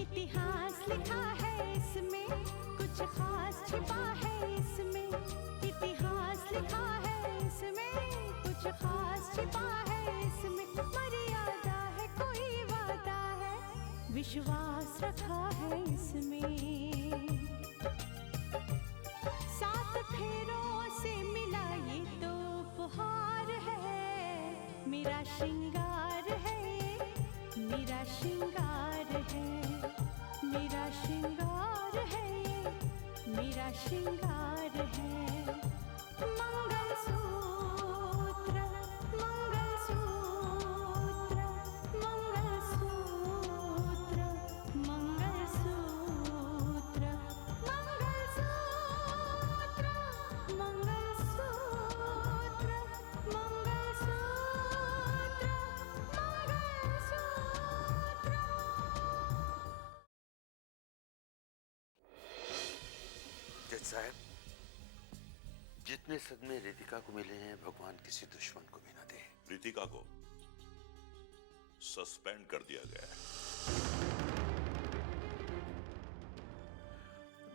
इतिहास लिखा है इसमें, कुछ खास छिपा है इसमें। इतिहास लिखा है इसमें, कुछ खास छिपा है इसमें। मर्यादा है, कोई वादा है, विश्वास रखा है इसमें। सात फेरों से मिला ये तो उपहार है, मेरा श्रृंगार है, मेरा श्रृंगार है, मेरा श्रृंगार है, मेरा श्रृंगार है। मंगलसूत्र, मंगलसूत्र, मंगलसूत्र, मंगलसूत्र, मंगलसूत्र, मंगलसूत्र, जज साहब, जितने सदमे रितिका को मिले हैं भगवान किसी दुश्मन को भी ना दे। रितिका को सस्पेंड कर दिया गया है।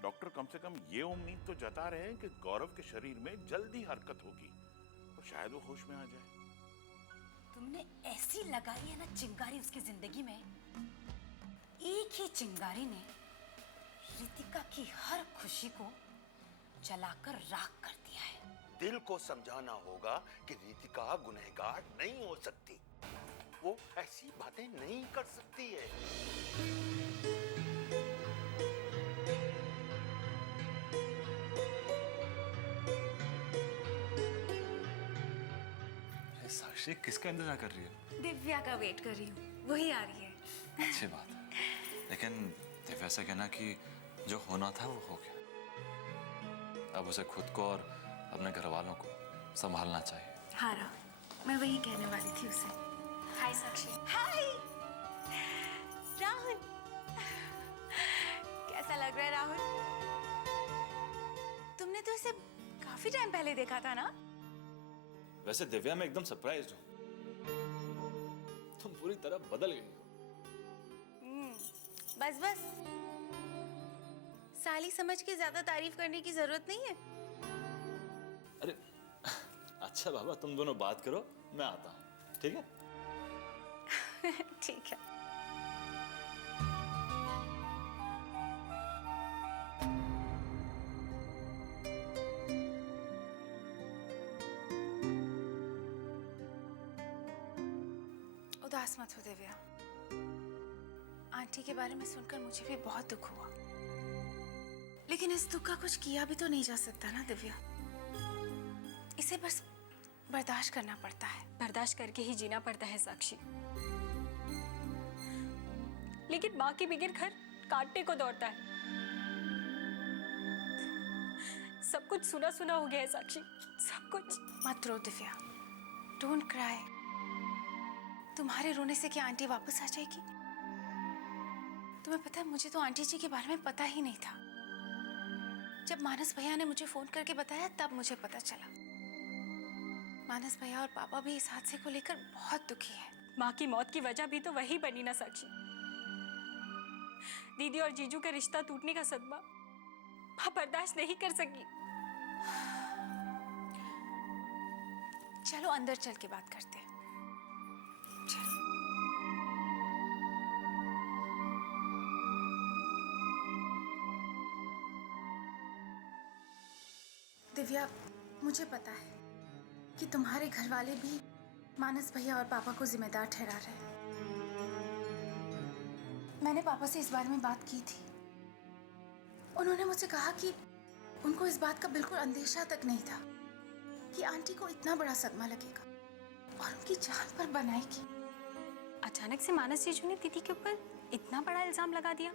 डॉक्टर कम से कम ये उम्मीद तो जता रहे हैं कि गौरव के शरीर में जल्दी हरकत होगी और शायद वो होश में आ जाए। तुमने ऐसी लगाई है ना चिंगारी उसकी जिंदगी में, एक ही चिंगारी ने रितिका की हर खुशी को जलाकर राख कर दिया है। दिल को समझाना होगा कि रितिका गुनहगार नहीं हो सकती, वो ऐसी बातें नहीं कर सकती है। साक्षी किसका इंतजार कर रही है? दिव्या का वेट कर रही हूँ, वही आ रही है। अच्छी बात है, लेकिन दिव्या से कहना कि जो होना था वो हो गया। अब उसे खुद को और अपने घर वालों को संभालना चाहिए। हाँ राहुल, मैं वही कहने वाली थी उसे। हाय साक्षी। हाय राहुल, कैसा लग रहा है राहुल? तुमने तो इसे काफी टाइम पहले देखा था ना? वैसे दिव्या मैं एकदम सरप्राइज्ड हूँ, तुम पूरी तरह बदल गई हो। बस बस, साली समझ के ज्यादा तारीफ करने की जरूरत नहीं है। अरे अच्छा बाबा, तुम दोनों बात करो, मैं आता हूँ, ठीक है? ठीक है। उदास मत हो दिव्या, आंटी के बारे में सुनकर मुझे भी बहुत दुख हुआ, लेकिन इस दुख का कुछ किया भी तो नहीं जा सकता ना दिव्या। इसे बस बर्दाश्त करना पड़ता है। बर्दाश्त करके ही जीना पड़ता है साक्षी, लेकिन माँ की बिगड़ घर काटने को दौड़ता है। सब कुछ सुना सुना हो गया है साक्षी, सब कुछ। मत रो दिव्या, डोंट क्राई। तुम्हारे रोने से क्या आंटी वापस आ जाएगी? तुम्हें पता है, मुझे तो आंटी जी के बारे में पता ही नहीं था। जब मानस भैया ने मुझे फोन करके बताया तब मुझे पता चला। मानस भैया और पापा भी इस हादसे को लेकर बहुत दुखी है। माँ की मौत की वजह भी तो वही बनी ना साक्षी। दीदी और जीजू का रिश्ता टूटने का सदमा माँ बर्दाश्त नहीं कर सकी। चलो अंदर चल के बात करते हैं। चलो। दिव्या, मुझे पता है कि तुम्हारे घर वाले भी मानस भैया और पापा को जिम्मेदार ठहरा रहे हैं। मैंने पापा से इस बारे में बात की थी। उन्होंने मुझसे कहा कि उनको इस बात का बिल्कुल अंदेशा तक नहीं था कि आंटी को इतना बड़ा सदमा लगेगा और उनकी जान पर बनाएगी। अचानक से मानस जीजू ने दीदी के ऊपर इतना बड़ा इल्जाम लगा दिया,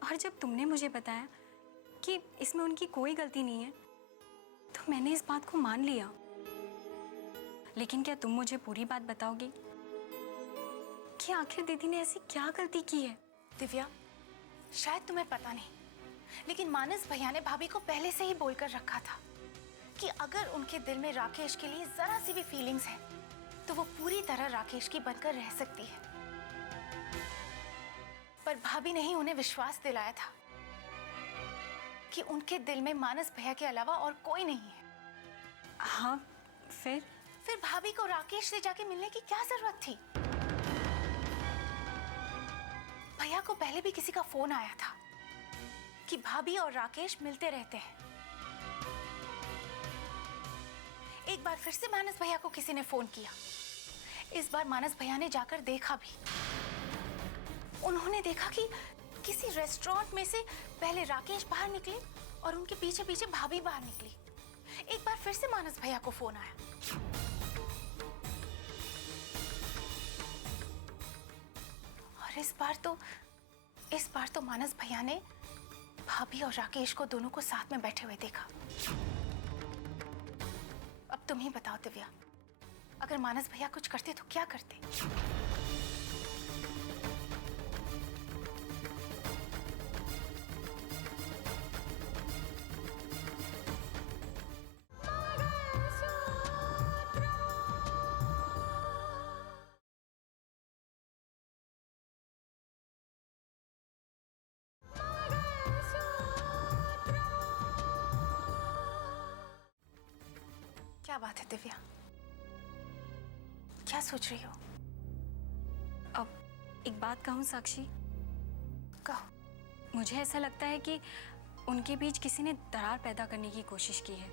और जब तुमने मुझे बताया कि इसमें उनकी कोई गलती नहीं है तो मैंने इस बात को मान लिया। लेकिन क्या तुम मुझे पूरी बात बताओगी कि आखिर दीदी ने ऐसी क्या गलती की है? दिव्या, शायद तुम्हें पता नहीं, लेकिन मानस भैया ने भाभी को पहले से ही बोलकर रखा था कि अगर उनके दिल में राकेश के लिए जरा सी भी फीलिंग्स है तो वो पूरी तरह राकेश की बनकर रह सकती है। पर भाभी ने ही उन्हें विश्वास दिलाया था कि उनके दिल में मानस भैया के अलावा और कोई नहीं है। हाँ, फिर भाभी को राकेश से जाके मिलने की क्या जरूरत थी? भैया को पहले भी किसी का फोन आया था कि भाभी और राकेश मिलते रहते हैं। एक बार फिर से मानस भैया को किसी ने फोन किया। इस बार मानस भैया ने जाकर देखा भी। उन्होंने देखा कि किसी रेस्टोरेंट में से पहले राकेश बाहर निकले और उनके पीछे पीछे भाभी बाहर निकली। एक बार फिर से मानस भैया को फोन आया। और इस बार तो मानस भैया ने भाभी और राकेश को दोनों को साथ में बैठे हुए देखा। अब तुम ही बताओ दिव्या, अगर मानस भैया कुछ करते तो क्या करते? क्या बात है दिव्या, क्या सोच रही हो? अब एक बात कहूँ साक्षी, कहो। मुझे ऐसा लगता है कि उनके बीच किसी ने दरार पैदा करने की कोशिश की है।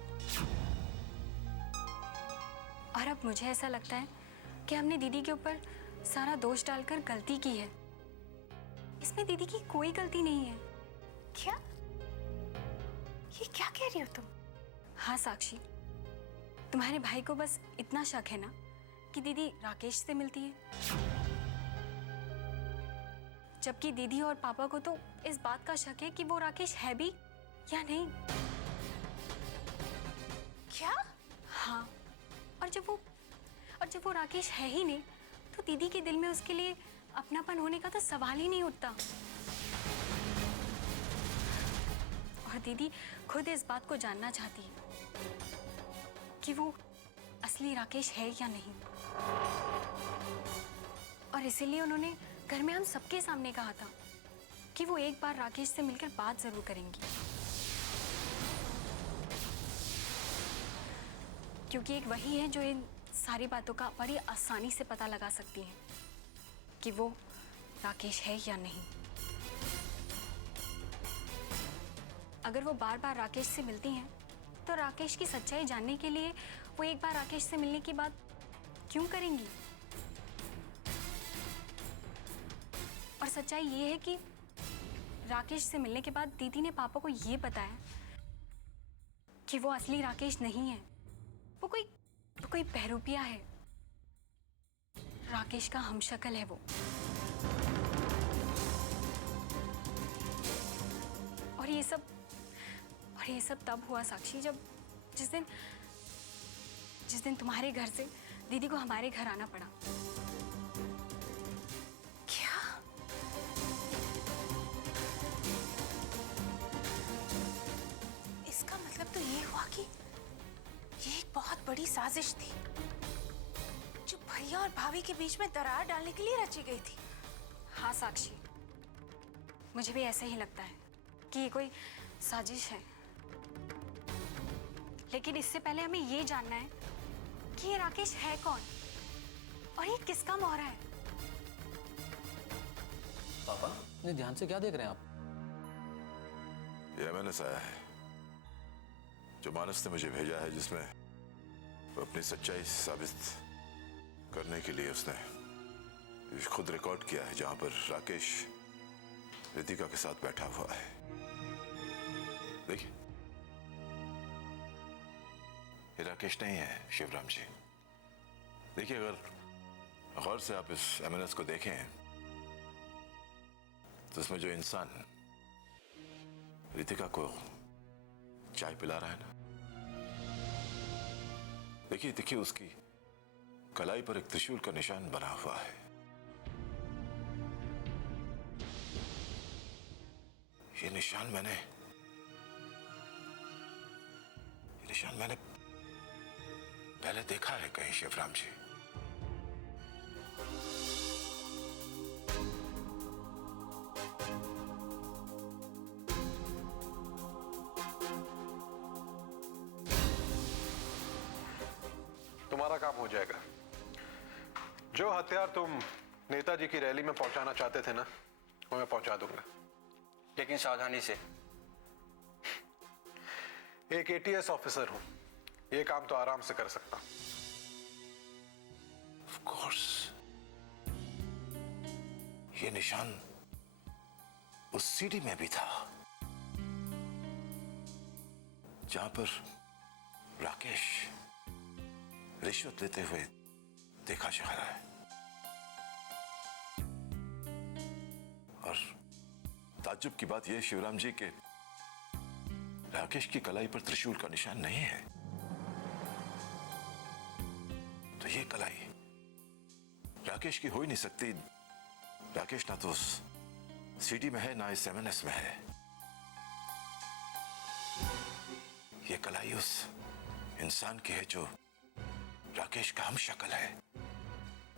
और अब मुझे ऐसा लगता है कि हमने दीदी के ऊपर सारा दोष डालकर गलती की है। इसमें दीदी की कोई गलती नहीं है। क्या? ये क्या कह रही हो तुम? हाँ साक्षी, तुम्हारे भाई को बस इतना शक है ना कि दीदी राकेश से मिलती है, जबकि दीदी और पापा को तो इस बात का शक है कि वो राकेश है भी या नहीं। क्या? हाँ, और जब वो राकेश है ही नहीं तो दीदी के दिल में उसके लिए अपनापन होने का तो सवाल ही नहीं उठता। और दीदी खुद इस बात को जानना चाहती है कि वो असली राकेश है या नहीं। और इसीलिए उन्होंने घर में हम सबके सामने कहा था कि वो एक बार राकेश से मिलकर बात जरूर करेंगी, क्योंकि एक वही है जो इन सारी बातों का बड़ी आसानी से पता लगा सकती है कि वो राकेश है या नहीं। अगर वो बार बार राकेश से मिलती हैं तो राकेश की सच्चाई जानने के लिए वो एक बार राकेश से मिलने की बात क्यों करेंगी? और सच्चाई ये है कि राकेश से मिलने के बाद दीदी ने पापा को ये बताया कि वो असली राकेश नहीं है, वो कोई बहरूपिया है। राकेश का हमशक्ल है वो। और ये सब तब हुआ साक्षी, जिस दिन तुम्हारे घर से दीदी को हमारे घर आना पड़ा। क्या? इसका मतलब तो ये हुआ कि ये एक बहुत बड़ी साजिश थी जो भैया और भाभी के बीच में दरार डालने के लिए रची गई थी। हाँ साक्षी, मुझे भी ऐसा ही लगता है कि ये कोई साजिश है। लेकिन इससे पहले हमें ये जानना है कि ये राकेश है कौन और ये किसका मोहरा है। पापा, इतने ध्यान से क्या देख रहे हैं आप? ये मानस आया है, जो मानस ने मुझे भेजा है, जिसमें वो अपनी सच्चाई साबित करने के लिए उसने खुद रिकॉर्ड किया है, जहां पर राकेश रितिका के साथ बैठा हुआ है। देखिए, ये राकेश नहीं है शिवराम जी। देखिए, अगर गौर से आप इस एमएनएस को देखें तो इसमें जो इंसान रितिका को चाय पिला रहा है ना, देखिए उसकी कलाई पर एक त्रिशूल का निशान बना हुआ है। ये निशान मैंने पहले देखा है कहीं शिवराम जी। तुम्हारा काम हो जाएगा। जो हथियार तुम नेताजी की रैली में पहुंचाना चाहते थे ना, वो मैं पहुंचा दूंगा, लेकिन सावधानी से। एक एटीएस ऑफिसर हूं, ये काम तो आराम से कर सकता हूं। Of course, ये निशान उस सीडी में भी था जहां पर राकेश रिश्वत लेते हुए देखा जा रहा है। और ताज्जुब की बात यह है शिवराम जी के राकेश की कलाई पर त्रिशूल का निशान नहीं है। तो ये कलाई राकेश की हो ही नहीं सकती। राकेश ना तो उस सीडी में है, ना इस एमएनएस में है। ये कलाई उस इंसान की है जो राकेश का हम शक्ल है,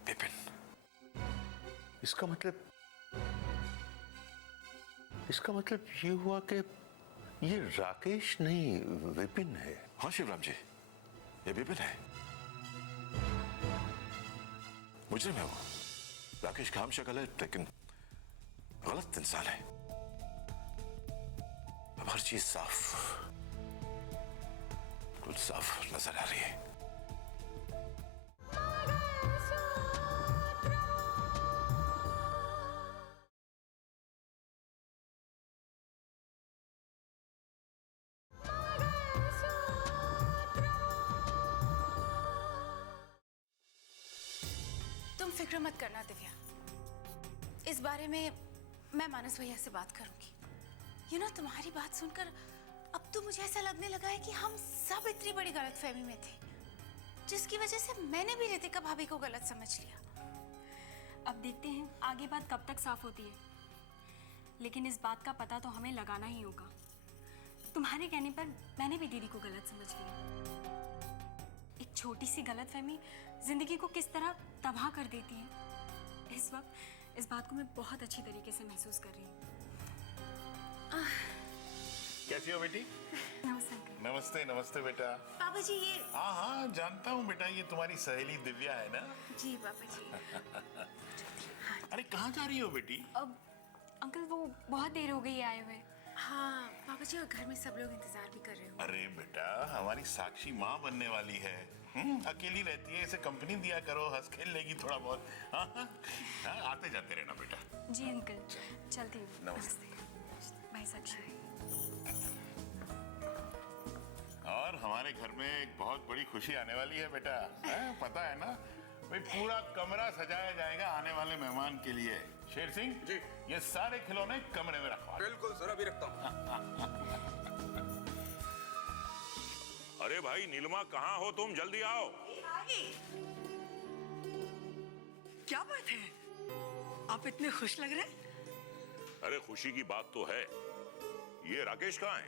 विपिन। इसका मतलब ये हुआ कि ये राकेश नहीं, विपिन है। हाँ शिवराम जी, ये विपिन है। मुजरिम है वो। राकेश का हम शक्ल है लेकिन गलत इंसान है। अब हर चीज बिल्कुल साफ नजर आ रही है। तुम फिक्र मत करना दिव्या, इस बारे में मैं मानस भैया से बात करूंगी। तुम्हारी बात सुनकर अब तो मुझे ऐसा लगने लगा है कि हम सब इतनी बड़ी गलतफहमी में थे, जिसकी वजह से मैंने भी रितिका भाभी को गलत समझ लिया। अब देखते हैं आगे बात कब तक साफ होती है, लेकिन इस बात का पता तो हमें लगाना ही होगा। तुम्हारे कहने पर मैंने भी दीदी को गलत समझ लिया। एक छोटी सी गलतफहमी जिंदगी को किस तरह तबाह कर देती है। इस वक्त इस बात को मैं बहुत अच्छी तरीके से महसूस कर रही हूँ। कैसी हो बेटी? नमस्ते अंकल। नमस्ते नमस्ते बेटा। पापा जी ये। हाँ हाँ जानता हूँ बेटा, ये तुम्हारी सहेली दिव्या है ना? जी पापा जी। अरे कहाँ जा रही हो बेटी? अब अंकल वो बहुत देर हो गई आए हुए। हाँ पापा जी, और घर में सब लोग इंतजार भी कर रहे हो। अरे बेटा, हमारी साक्षी माँ बनने वाली है। अकेली रहती है, इसे कंपनी दिया करो, हंस खेल लेगी थोड़ा बहुत। हाँ हाँ, आते जाते रहना बेटा। जी अंकल, चलती हूँ। नमस्ते। बाय साक्षी। और हमारे घर में एक बहुत बड़ी खुशी आने वाली है बेटा, पता है ना? भाई पूरा कमरा सजाया जाएगा आने वाले मेहमान के लिए। शेर सिंह जी, ये सारे खिलौने कमरे में रखवा। बिल्कुल सर, अभी रखता हूँ। अरे भाई नीलिमा, कहाँ हो तुम? जल्दी आओ। क्या बात है, आप इतने खुश लग रहे हैं? अरे खुशी की बात तो है। ये राकेश कहाँ है?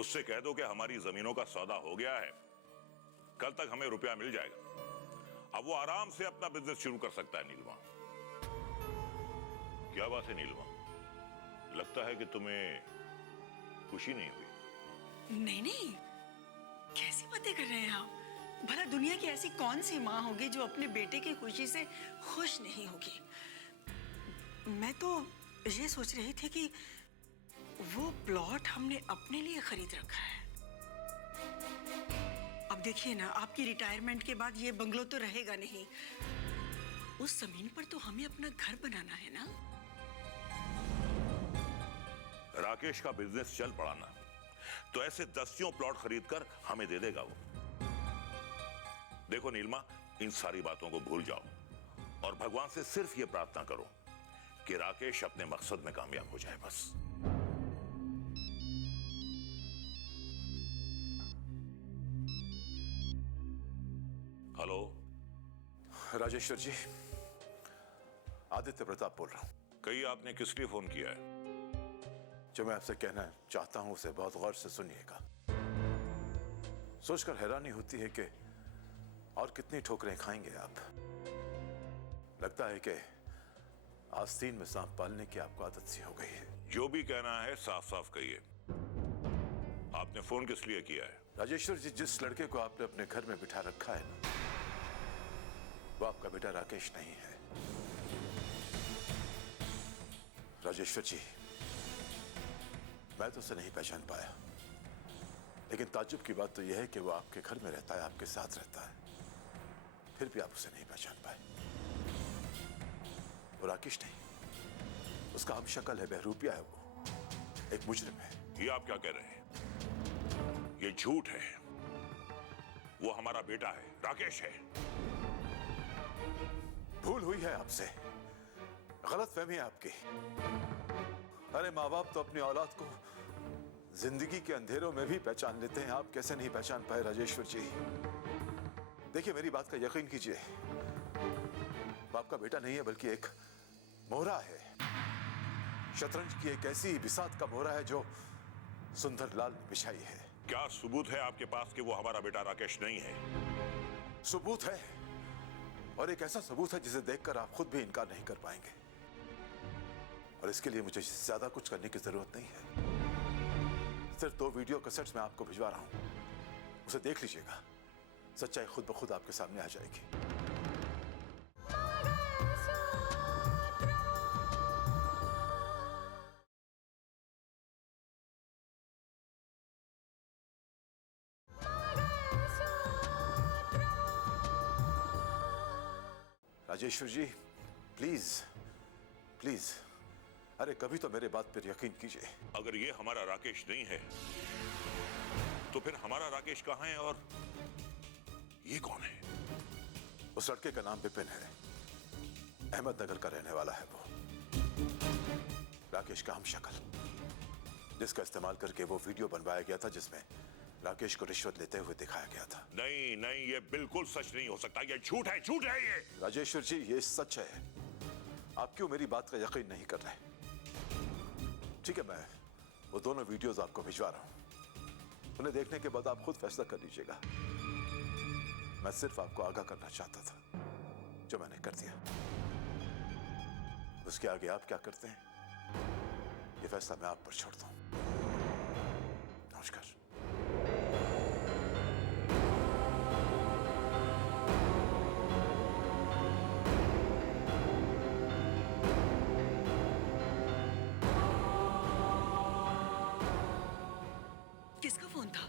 उससे कह दो कि हमारी जमीनों का सौदा हो गया है, कल तक हमें रुपया मिल जाएगा। अब वो आराम से अपना बिजनेस शुरू कर सकता है। नीलिमा, क्या बात है नीलिमा? लगता है कि तुम्हें खुशी नहीं हुई। नहीं नहीं, कैसी बातें कर रहे हैं आप? भला दुनिया की ऐसी कौन सी माँ होगी जो अपने बेटे की खुशी से खुश नहीं होगी? मैं तो ये सोच रही थी कि वो प्लॉट हमने अपने लिए खरीद रखा है। अब देखिए ना, आपकी रिटायरमेंट के बाद ये बंगलो तो रहेगा नहीं, उस जमीन पर तो हमें अपना घर बनाना है ना। राकेश का बिजनेस चल पड़ा ना, तो ऐसे दसियों प्लॉट खरीदकर हमें दे देगा वो। देखो नीलिमा, इन सारी बातों को भूल जाओ और भगवान से सिर्फ ये प्रार्थना करो कि राकेश अपने मकसद में कामयाब हो जाए, बस। हेलो राजेश्वर जी, आदित्य प्रताप बोल रहा हूं। कही आपने किस लिए फोन किया है? जो मैं आपसे कहना चाहता हूं उसे बहुत गौर से सुनिएगा। सोचकर हैरानी होती है कि और कितनी ठोकरें खाएंगे आप। लगता है कि आस्तीन में सांप पालने की आपको आदत सी हो गई है। जो भी कहना है साफ साफ कहिए। आपने फोन किस लिए किया है? राजेश्वर जी, जिस लड़के को आपने अपने घर में बिठा रखा है ना, वो आपका बेटा राकेश नहीं है। राजेश्वर जी, मैं तो उसे नहीं पहचान पाया, लेकिन ताज्जुब की बात तो यह है कि वो आपके घर में रहता है, आपके साथ रहता है, फिर भी आप उसे नहीं पहचान पाए। वो राकेश नहीं, उसका हम शक्ल है, बहरूपिया है, वो एक मुजरिम है। ये आप क्या कह रहे हैं? ये झूठ है। वो हमारा बेटा है, राकेश है। भूल हुई है आपसे, गलतफहमी है आपकी। अरे माँ बाप तो अपनी औलाद को जिंदगी के अंधेरों में भी पहचान लेते हैं, आप कैसे नहीं पहचान पाए राजेश्वर जी? देखिए, मेरी बात का यकीन कीजिए, बाप का बेटा नहीं है, बल्कि एक मोहरा है। शतरंज की एक ऐसी बिसात का मोहरा है जो सुंदरलाल ने बिछाई है। क्या सबूत है आपके पास कि वो हमारा बेटा राकेश नहीं है? सबूत है, और एक ऐसा सबूत है जिसे देखकर आप खुद भी इनकार नहीं कर पाएंगे। और इसके लिए मुझे ज्यादा कुछ करने की जरूरत नहीं है। सिर्फ 2 वीडियो कैसेट्स मैं आपको भिजवा रहा हूं, उसे देख लीजिएगा, सच्चाई खुद ब खुद आपके सामने आ जाएगी। राजेश्वर जी, प्लीज प्लीज, अरे कभी तो मेरे बात पर यकीन कीजिए। अगर ये हमारा राकेश नहीं है तो फिर हमारा राकेश कहाँ है और ये कौन है? उस लड़के का नाम विपिन है, अहमदनगर का रहने वाला है वो। राकेश का हम शक्ल, जिसका इस्तेमाल करके वो वीडियो बनवाया गया था जिसमें राकेश को रिश्वत लेते हुए दिखाया गया था। नहीं नहीं, ये बिल्कुल सच नहीं हो सकता, ये झूठ है, झूठ है ये। राजेश्वर जी, ये सच है। आप क्यों मेरी बात का यकीन नहीं कर रहे? ठीक है, मैं वो दोनों वीडियोस आपको भिजवा रहा हूं, उन्हें देखने के बाद आप खुद फैसला कर लीजिएगा। मैं सिर्फ आपको आगाह करना चाहता था, जो मैंने कर दिया। उसके आगे आप क्या करते हैं, ये फैसला मैं आप पर छोड़ता हूं। नमस्कार। किसका फोन था?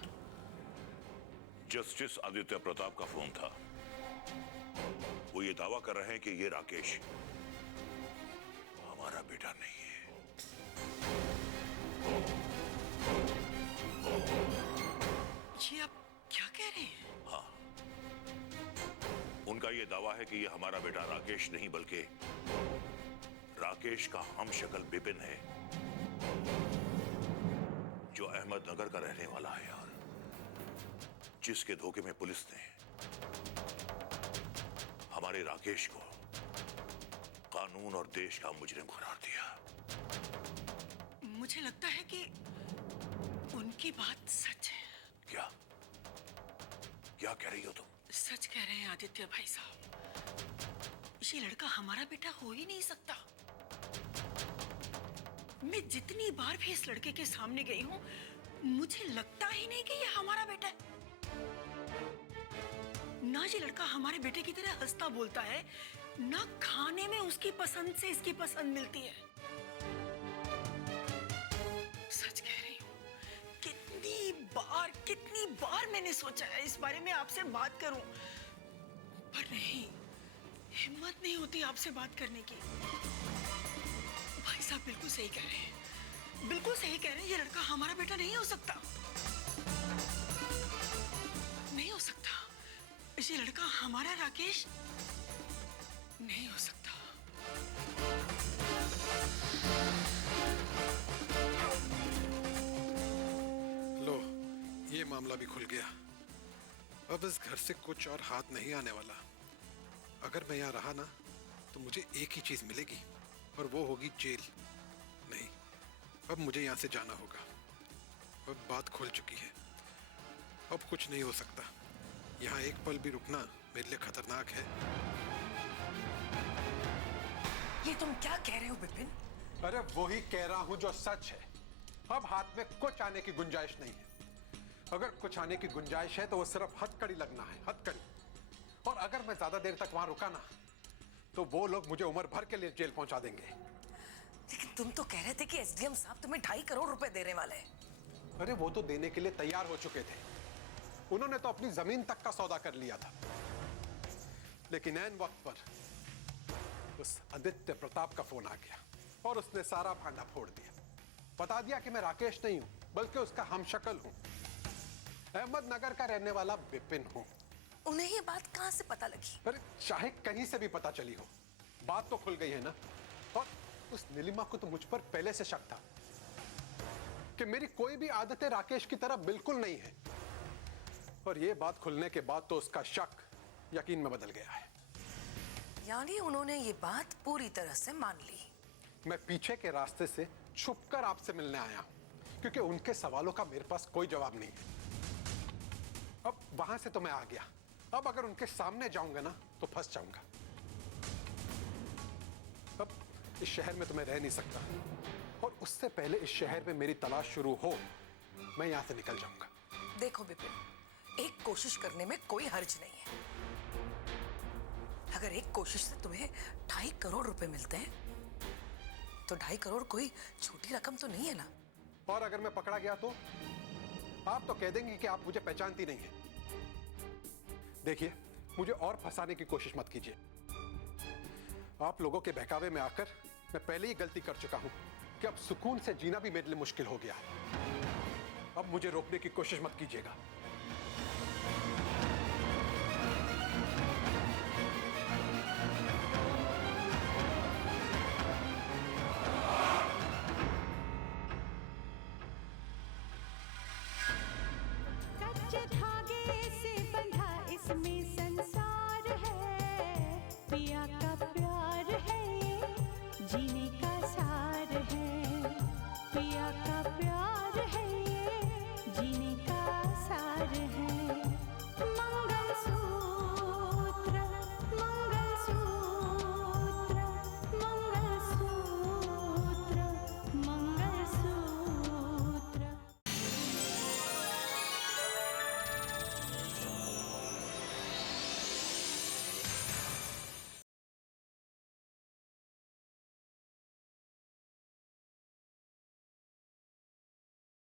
जस्टिस आदित्य प्रताप का फोन था। वो ये दावा कर रहे हैं कि ये राकेश हमारा बेटा नहीं है। जी आप क्या कह रहे हैं? हाँ, उनका ये दावा है कि ये हमारा बेटा राकेश नहीं, बल्कि राकेश का हम शक्ल विपिन है, जो अहमदनगर का रहने वाला है और जिसके धोखे में पुलिस ने हमारे राकेश को कानून और देश का मुजरिम करार दिया। मुझे लगता है कि उनकी बात सच है। क्या क्या कह रही हो तुम? सच कह रहे हैं आदित्य भाई साहब, ये लड़का हमारा बेटा हो ही नहीं सकता। मैं जितनी बार भी इस लड़के के सामने गई हूँ, मुझे लगता ही नहीं कि ये हमारा बेटा है। ना ये लड़का हमारे बेटे की तरह हंसता बोलता है, ना खाने में उसकी पसंद से इसकी पसंद मिलती है। सच कह रही हूँ, कितनी बार मैंने सोचा है इस बारे में आपसे बात करूं, पर नहीं, हिम्मत नहीं होती आपसे बात करने की। भाई साहब बिल्कुल सही कह रहे हैं, बिल्कुल सही कह रहे हैं, ये लड़का हमारा बेटा नहीं हो सकता, नहीं हो सकता। ये लड़का हमारा राकेश नहीं हो सकता। लो, ये मामला भी खुल गया। अब इस घर से कुछ और हाथ नहीं आने वाला। अगर मैं यहाँ रहा ना, तो मुझे एक ही चीज मिलेगी, और वो होगी जेल। नहीं, अब मुझे यहाँ से जाना होगा। अब बात खुल चुकी है, अब कुछ नहीं हो सकता। यहाँ एक पल भी रुकना मेरे लिए खतरनाक है। ये तुम क्या कह रहे हो विपिन? अरे वही कह रहा हूँ जो सच है। अब हाथ में कुछ आने की गुंजाइश नहीं है। अगर कुछ आने की गुंजाइश है तो वो सिर्फ हथकड़ी लगना है, हथकड़ी। और अगर मैं ज्यादा देर तक वहां रुका ना तो वो लोग मुझे उम्र भर के लिए जेल पहुंचा देंगे। लेकिन तुम तो कह रहे थे कि एसडीएम साहब तुम्हें 2.5 करोड़ रुपए देने वाले हैं। अरे वो तो देने के लिए तैयार हो चुके थे। उन्होंने तो अपनी जमीन तक का सौदा कर लिया था। लेकिन ऐन वक्त पर उस आदित्य प्रताप का फोन आ गया और उसने सारा भांडा फोड़ दिया। बता दिया कि मैं राकेश नहीं हूं बल्कि उसका हमशक्ल हूं, अहमदनगर का रहने वाला विपिन हूं। उन्हें ये बात कहां से पता लगी? अरे चाहे कहीं से भी पता चली हो, बात तो खुल गई है ना। और उस नीलिमा को तो मुझ पर पहले से शक था कि मेरी कोई भी आदतें राकेश की तरह बिल्कुल नहीं है। और ये बात खुलने के बाद तो उसका शक यकीन में बदल गया है। यानी उन्होंने ये बात पूरी तरह से मान ली। मैं पीछे के रास्ते से छुपकर आपसे मिलने आया हूं क्योंकि उनके सवालों का मेरे पास कोई जवाब नहीं है। अब वहां से तो मैं आ गया, अब अगर उनके सामने जाऊंगा ना तो फंस जाऊंगा। अब इस शहर में तो मैं रह नहीं सकता और उससे पहले इस शहर में मेरी तलाश शुरू हो मैं यहां से निकल जाऊंगा। देखो विपिन, एक कोशिश करने में कोई हर्ज नहीं है। अगर एक कोशिश से तुम्हें 2.5 करोड़ रुपए मिलते हैं तो 2.5 करोड़ कोई छोटी रकम तो नहीं है ना। और अगर मैं पकड़ा गया तो आप तो कह देंगे कि आप मुझे पहचानती नहीं है। देखिए, मुझे और फंसाने की कोशिश मत कीजिए। आप लोगों के बहकावे में आकर मैं पहले ही गलती कर चुका हूं कि अब सुकून से जीना भी मेरे लिए मुश्किल हो गया है। अब मुझे रोकने की कोशिश मत कीजिएगा।